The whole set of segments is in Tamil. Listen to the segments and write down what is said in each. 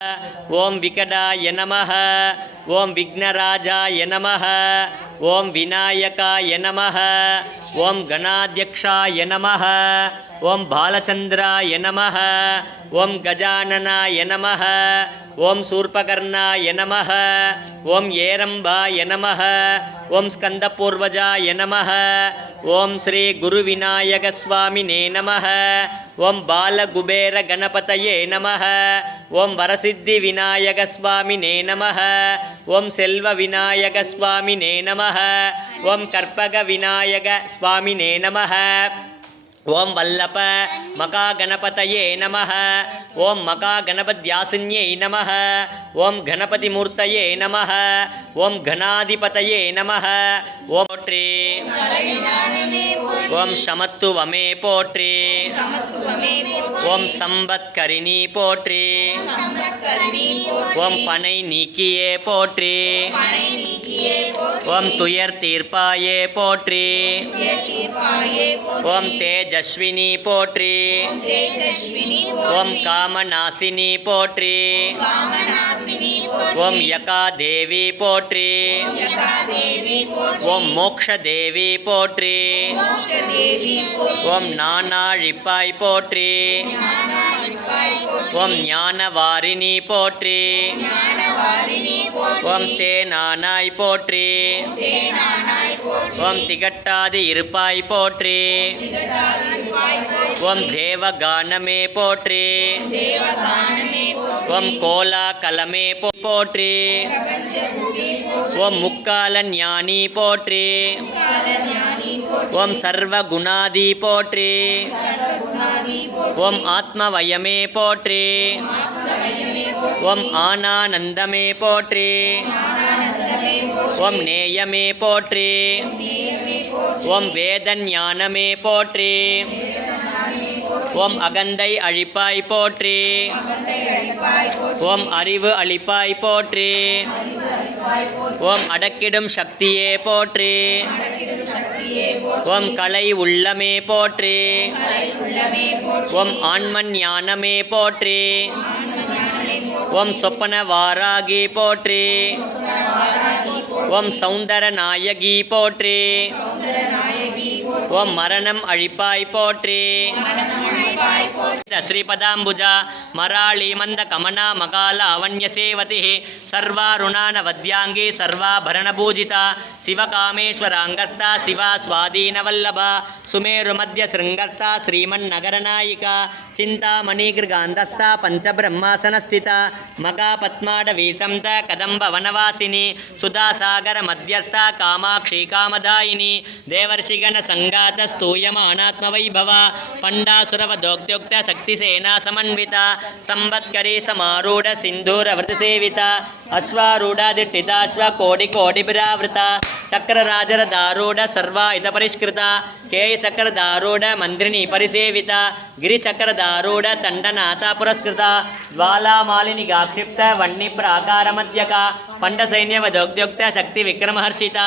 ஓம் விகடாய நமः. ஓம் விக்னராஜாய நமः. ஓம் விநாயகாய நமः. ஓம் கணாத்யக்ஷாய நமः. ஓம் பாலச்சந்திராய நமः. ஓம் கஜானனாய நமः. ஓம் சூர்பகர்ணாய நமः. ஓம் ஏரம்பாய நமः. ஓம் ஸ்கந்தபூர்வஜாய நமः. ஓம் ஸ்ரீ குருவிநாயக சுவாமினே நமः. ஓம் பாலகுபேர கணபதயே நமः. ஓம் வரசித்தி விநாயக சுவாமினே நமः. ஓம் செல்வ விநாயக சுவாமினே நமः. ஓம் கற்பக விநாயக சுவாமினே நமः. ஓம் வல்லப மகாகணபதயே நமः. ஓம் மகாகணபத்யாசின்யை நமः. ஓம் கணபதிமூர்த்தயே நமः. ஓம் கணாதிபதயே நமः. ஓம் போற்றி. ஓம் சமத்துவமே போற்றி. ஓம் சம்பத்கரிணி போற்றி. ஓம் பனை நீக்கியே போற்றி. ஓம் துயர் தீர்ப்பாயே போற்றி. ஓம் தேஜஸ்வினி போற்றி. ஓம் காமநாசினி போற்றி. ஓம் யகாதேவி போற்றி. ஓம் மோக்ஷதேவி போற்றி. ஓம் நானாழிப்பாய் போற்றி. ஓம் ஞானவாரிணி போற்றி. ஓம் தேனானாய் போற்றி. ஓம் திகட்டாது இருப்பாய் போற்றி. ஓம் தேவகானமே போற்றி. ஓம் கோலாகலமே போற்றி. ஓம் முக்கால ஞானி போற்றி. ஓம் சர்வகுணாதி போற்றி. ஓம் ஆத்மவயமே போற்றி. ஓம் ஆனானந்தமே போற்றி. ஓம் நேயமே போற்றி. ஓம் வேத ஞானமே போற்றி. ஓம் அகந்தை அழிப்பாய் போற்றி. ஓம் அறிவு அளிப்பாய் போற்றி. ஓம் அடக்கிடும் சக்தியே போற்றி. ஓம் கலை உள்ளமே போற்றி. ஓம் ஆன்மன் ஞானமே போற்றி. ஓம் சொப்பன வாராகி போற்றி. ஓம் சௌந்தர நாயகி போற்றி. ஓம் மரணம் அழிப்பாய் போற்றி. ஸ்ரீபதாம்புஜா மராளி மந்த கமனா மகால அவன்ய சேவதி சர்வாருணான வத்யாங்கி சர்வாபரணபூஜிதா சிவகாமேஸ்வராங்கர்த்தா சிவா ஸ்வாதீனவல்லபா சுமேரு மத்திய சிருங்கர்த்தா ஸ்ரீமன்னகரநாயிகா சிந்தாமணிகிருகாந்தஸ்தா பஞ்சபிரம்மாசனஸ்திதா மகாபத்மாடவீசம்த கதம்பவனவாசினி சுதாசாகர மத்தியஸ்தா காமாட்சி காமதாயினி தேவர்ஷிகண சங்காத ஸ்தூயமானாத்மவைபவா பண்டாசுரவதோக்த்யுக்த சக்திசேனா சமன்விதா சம்பத்கரி சமாரூಢ சிந்தூரவர்தசேவிதா அஸ்வாரூಢாதிஷ்டிதாஸ்வ கோடி கோடிபிராவிருதா சக்கரராஜரதாரூಢ சர்வாயுத பரிஷ்கிருதா கேய சக்கரதாரூಢ மந்திரிணி பரிசேவிதா ಗಿರಿಚಕ್ರದಾರೂಢ ತಂಡನಾಥ ಪುರಸ್ಕೃತ ಜ್ವಾಲಾಮಾಲಿನಿ ಗಾಕ್ಷಿಪ್ತ ವನ್ನಿ ಪ್ರಾಕಾರಮಧ್ಯಕ ಪಂಡಸೈನ್ಯವದೋಗ್ಧ್ಯುಕ್ತ ಶಕ್ತಿ ವಿಕ್ರಮಹರ್ಷಿತ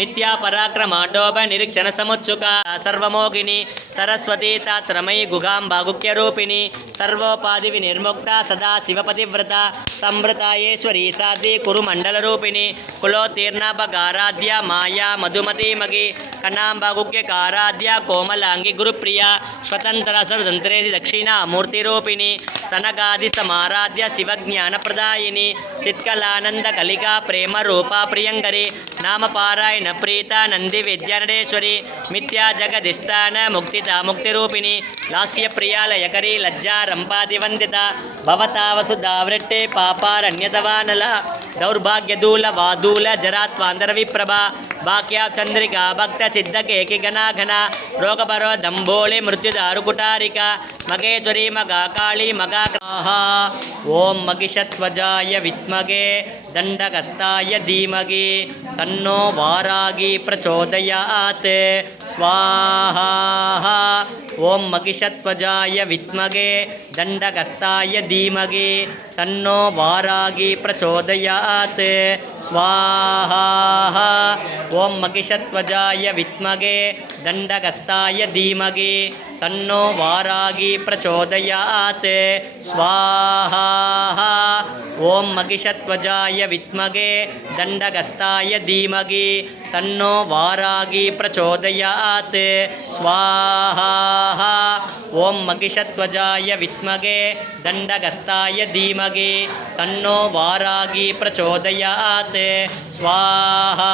ನಿತ್ಯ ಪರಾಕ್ರಮಾಟೋಪ ನಿರೀಕ್ಷಣ ಸಮುತ್ಸುಕ ಸರ್ವಮೋಗಿನಿ ಸರಸ್ವತಿ ತಾತ್ರಮಯಿ ಗುಗಾಂಬಾಗುಕ್ಯರೂಪಿಣಿ ಸರ್ವೋಪಾಧಿ ವಿನಿರ್ಮುಕ್ತ ಸದಾ ಶಿವಪತಿವ್ರತ ಸಂವೃತಾಯೇಶ್ವರಿ ಸಾಧಿ ಕುರುಮಂಡಲರೂಪಿಣಿ ಕುಲೋತ್ತೀರ್ಣಾಪಗಾರಾಧ್ಯ ಮಾಯಾ ಮಧುಮತೀಮಗಿ ಕಣಾಂಬಾಗುಕ್ಯಕಾರಾಧ್ಯ ಕೋಮಲಾಂಗಿ ಗುರುಪ್ರಿಯ ಸ್ವತಂತ್ರ ಸರ್ವತಂತ್ರೇಸಿ ದಕ್ಷಿಣಾ ಮೂರ್ತಿರೂಪಿಣಿ ಸನಗಾದಿ ಸಮಾರಾಧ್ಯ ಶಿವಜ್ಞಾನಪ್ರದಾಯಿನಿ ಚಿತ್ಕಲಾನಂದ ಕಲಿಕಾ ಪ್ರೇಮ ರೂಪಾ ಪ್ರಿಯಂಕರಿ ನಾಮಪಾರಾಯಣ ಪ್ರೀತ ನಂದಿ ವಿದ್ಯಾನಡೇಶ್ವರಿ ಮಿಥ್ಯಾ ಜಗದಿಷ್ಟಾನ ಮುಕ್ತಿತ ಮುಕ್ತಿರೂಪಿಣಿ ಲಾಸ್ಯ ಪ್ರಿಯಾಲಯಕರಿ ಲಜ್ಜಾ ರಂಪಾದಿವಂದಿತ ಭವತಾವಸುಧಾವೃಟ್ಟೆ ಪಾಪಾರಣ್ಯತವಾನಲ ದೌರ್ಭಾಗ್ಯದೂಲ ವಾದೂಲ ಜರಾತ್ವಾಂತರ ವಿಪ್ರಭಾ ಭಾಗ್ಯ ಚಂದ್ರಿಕಾ ಭಕ್ತ ಸಿದ್ಧಕೇಕಿ ಘನಾಘನ ರೋಗಪರೋ ದಂಬೋಳಿ ಮೃತ್ಯುದಾರು ಕುಟಾರಿಕ ಮಗೇಶ್ವರಿ ಮಗಾ ಕಾಳಿ ಮಗಾ ಓಂ ಮಗಿಷಧ್ವಜಾಯ ವಿದ್ಮಗೆ ದಂಡಕಸ್ತಾಯ ಧೀಮಗಿ ತನ್ನೋ ವಾರಾಗಿ ಪ್ರಚೋದಯಾತ್ ಸ್ವಾಹಾ ಓಂ ಮಗಿಷಧ್ವಜಾಯ ವಿದ್ಮಗೆ ದಂಡಕಸ್ತಾಯ ಧೀಮಗಿ ತನ್ನೋ ವಾರಾಗಿ ಪ್ರಚೋದಯಾತ್ स्वाहा ओम मगिषध्वजाय विद्मगे दंडगस्ताय धीमहि तन्नो वारागी प्रचोदयात् स्वाहा ओम महिषध्वजाय विद्महे दण्डहस्ताय धीमहि तन्नो वारागी प्रचोदयात् स्वाहा ओम महिषध्वजाय विद्महे दण्डहस्ताय धीमहि तन्नो वारागी प्रचोदयात् स्वाहा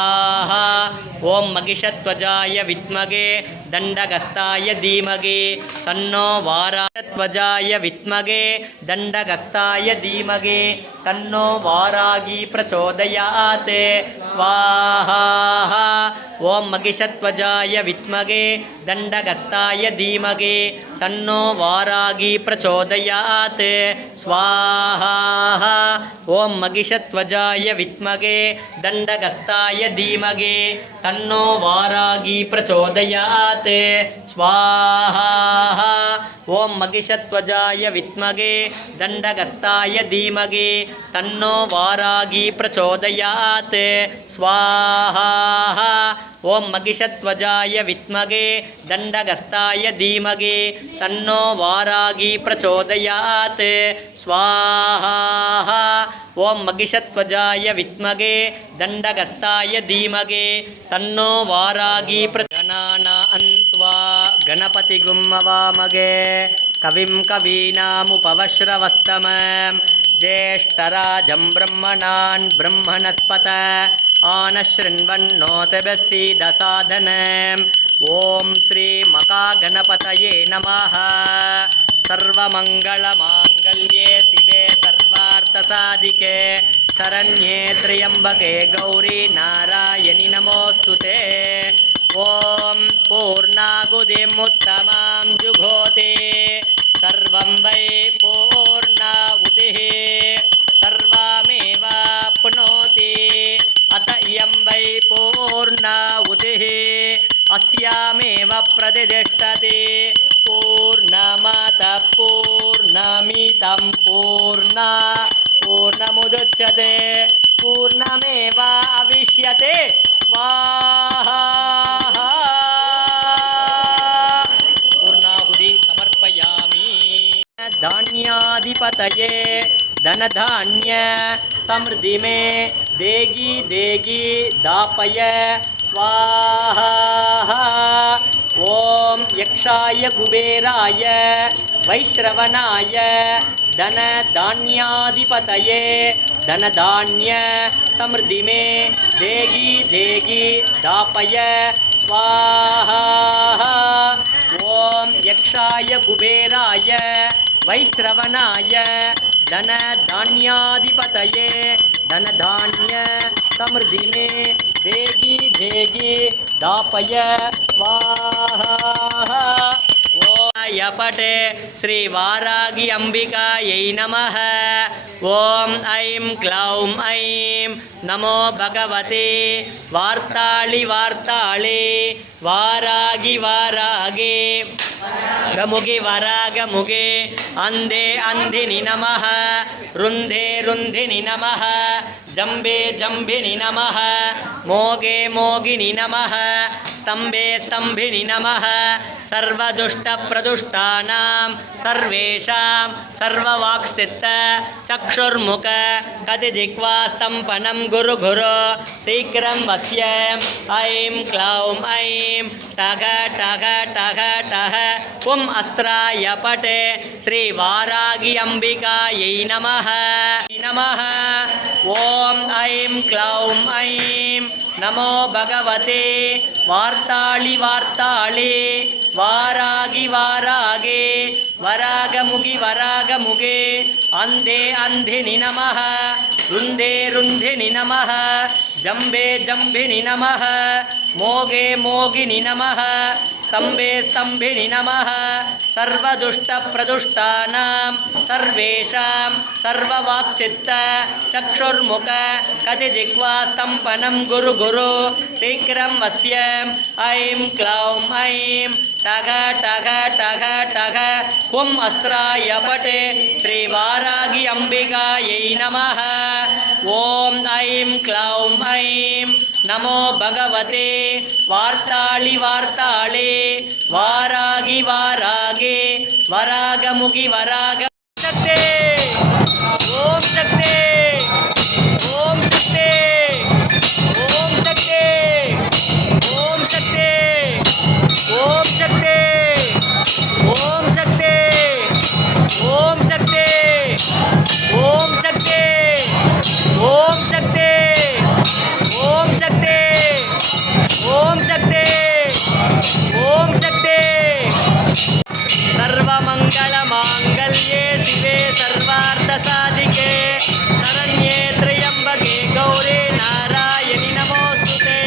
ओम महिषध्वजाय विद्महे दण्डहस्ताय धीमहि तन्नो वाराध्वजाय विद्महे दण्डहस्ताय धीमहि तन्नो वारागी प्रचोदयात् स्वाहा ओम महिषध्वजाय विद्महे दण्डहस्ताय धीमहि तन्नो वारागी प्रचोदयात् स्वाहा ओम महिषध्वजाय विद्महे दण्डहस्ताय धीमहि तन्नो वारागी प्रचोदयात् स्वाहा ओम महिषध्वजाय विद्महे दण्डहस्ताय धीमहि तन्नो वारागी प्रचोदयात् स्वाहा ओम महिषध्वजाय विद्महे दण्डहस्ताय धीमहि तन्नो वारागी प्रचोदयात् स्वाहा ओम महिषध्वजाय विद्महे दण्डहस्ताय धीमहि तन्नो वारागी गणानान्त्वा गणपतिगुं हवामहे कविं कवीनामुपवश्रवस्तमं ज्येष्ठराजं ब्रह्मणान् ब्रह्मणस्पत आनशृण्वन्नोतिभिस्सीदसादनम् ॐ श्रीमहागणपतये नमः सर्वमङ्गलमाङ्गल्ये शिवे सर्वार्थसाधिके शरण्ये त्र्यम्बके गौरी नारायणि नमोऽस्तुते ॐ पूर्णाहुतिमुत्तमां जुहोति सर्वं वै पूर्णाहुतिः सर्वमेवाप्नोति अत इयं वै पूर्णाहुतिः अस्यामेव प्रतिष्ठति पूर्णमतः पूर्णमिदं पूर्णमुदच्यते पूर्णमेवावशिष्यते स्वाहा पूर्णाहुति समर्पयामि धान्याधिपतये धनधान्य समृद्धि में देगी देगी दापय स्वाहा ओम यक्षाय कुबेराय वैश्रवणाय धन धान्याधिपतये धनधान्य समृद्धि में देगी देगी दापय स्वाहा ओम यक्षाय कुबेराय वैश्रवणाय धन धान्याधिपतये धन धान्य समृद्धि में देगी देगी दापय स्वाहा यपटे श्री वारागी अंबिकायै नमः ओम ऐं क्लौं ऐं नमो भगवते वार्ताळि वार्ताळे वारागी वारागे गमुगे वरागमुगे अंधे अंधिनि नमः रुन्धे रुन्धिनि नमः जम्बे जम्भिनि नमः मोगे मोगिनि नमः स्तम्भे स्तम्भिनि नमः सर्वदुष्टप्रदुष्टानां सर्वेषां सर्ववाक्स्थित चक्षुर्मुख कतिजिह्वा सम्पन्नं गुरु गुरु शीघ्रं वस्य ऐं क्लौं ऐं टग टग टग टः पुं अस्त्राय पटे श्री वारागी अंबिकायै नमः नमः ओम ऐं क्लौं ऐं नमो भगवते वार्ताळि वार्ताळे वारागी वारागे वरागमुगि वरागमुगे अंधे अंधिनि नमः रुन्धे रुन्धिनि नमः जम्बे जम्भिनि नमः मोगे मोगिनि नमः स्तम्भे स्तम्भिनि नमः सर्वदुष्टप्रदुष्टानां सर्वेषां सर्ववाक्चित्त चक्षुर्मुख कतिजिह्वा सम्पन्नं गुरु गुरु शीघ्रं वस्य ऐं क्लौं ऐं टग टग टग टग पुं अस्त्राय पटे श्री वारागी अंबिकायै नमः ஓம் ஐம் க்ளௌம் ஐம் நமோ பகவதே வார்த்தாளி வார்த்தாளே வாராகி வாராகே வராகமுகி வராக சக்தே ஓம் சக்தே ஓம் சக்தே ஓம் சக்தே ஓம் சக்தே ஓம் சக்தே ஓம் சக்தே ஓம் சக்தே ஓம் சக்தே ஓம் சக்தே ஓம் சக்தே ஓம் சக்தே ஓம் சக்தே சர்வமங்கள மாங்கல்யே சிவே சர்வார்த்த சாதிகே சரண்யே த்ர்யம்பகே கௌரி நாராயணி நமோஸ்துதே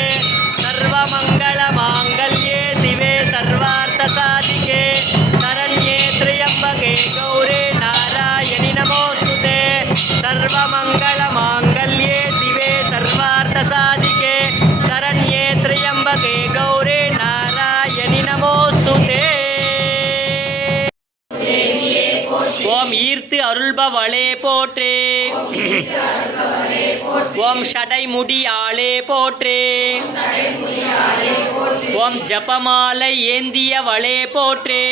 சர்வமங்கள மாங்கல்யே சிவே சர்வார்த்த சாதிகே சரண்யே த்ர்யம்பகே கௌரி நாராயணி நமோஸ்துதே சர்வமங்கள மாங்கல்யே சிவே சர்வார்த்த சாதிகே சரண்யே த்ர்யம்பகே கௌரி நாராயணி நமோஸ்துதே ஓம் ஈர்த்து அருள்பவளே போற்றே ஓம் ஷடைமுடியாளே போற்றே ஓம் ஜபமாலை ஏந்தியவளே போற்றே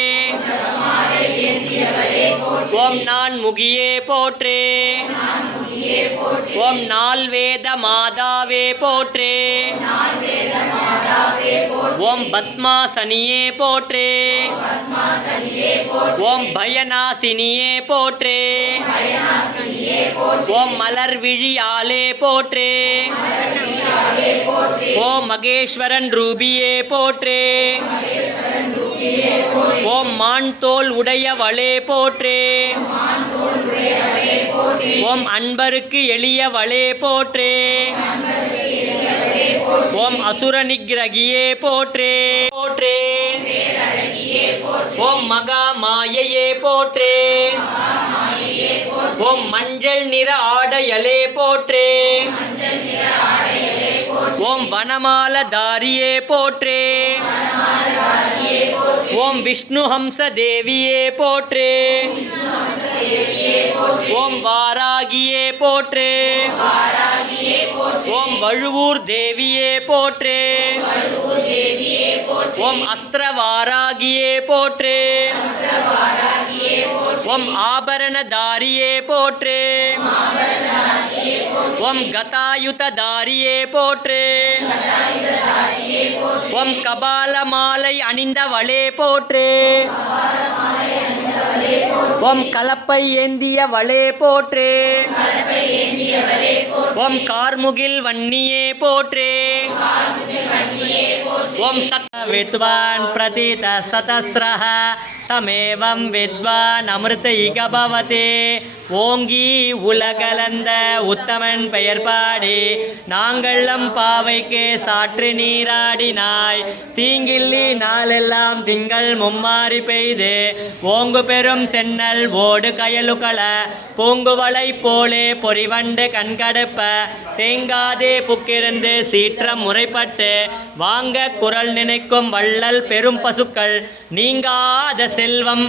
ஓம் நான் முகியே போற்றே ஓம் நால்வேத மாதாவே போற்றே ஓம் பத்மாசனியே போற்றே ஓம் பயநாசினியே போற்றே ஓம் மலர் விழியாலே போற்றே ஓம் மகேஸ்வரன் ரூபியே போற்றே ஓம் மான் தோல் உடையவளே போற்றே ஓம் அன்பருக்கு எளியவளே போற்றே ஓம் அசுர நிகிரகியே போற்றே போற்றே ஓம் மகா மாயையே போற்றே ஓம் மஞ்சள் நிற ஆடையலே போற்றே ஓம் வனமாலதாரியே போற்றே ஓம் விஷ்ணு ஹம்ச தேவியே போற்றே ஓம் வாராகியே போற்றே ஓம் வழுவூர் தேவியே போற்றே ஓம் அஸ்திரவாராகியே போற்றே ஓம் ஆபரணதாரியே போற்றே ஓம் கதாயுததாரியே போற்றே ஓம் கபால மாலை அணிந்தவளே போற்றே ஓம் கலப்பை ஏந்தியவளே போற்றே ஓம் கார்முகில் வன்னியே போற்றே ஓம் வித்வான் பிரதீத சதஸ்திரஹ தமேவம் வித்வான் அமிர்த இக பவதே ஓங்கி உலகலந்த உத்தமன் பெயர் பாடி நாங்களம் பாவைக்கு சாற்று நீராடினாய் தீங்கில்லி நாளெல்லாம் திங்கள் மும்மாறி பெய்து ஓங்கு பெரும் சென்னல் ஓடு கயலுகள பூங்குவளை போலே பொறிவண்டு கண்கடுப்ப தேங்காதே புக்கிருந்து சீற்றம் முறைப்பட்டு வாங்க குரல் நினைக்கும் வள்ளல் பெரும் பசுக்கள் நீங்காத செல்வம்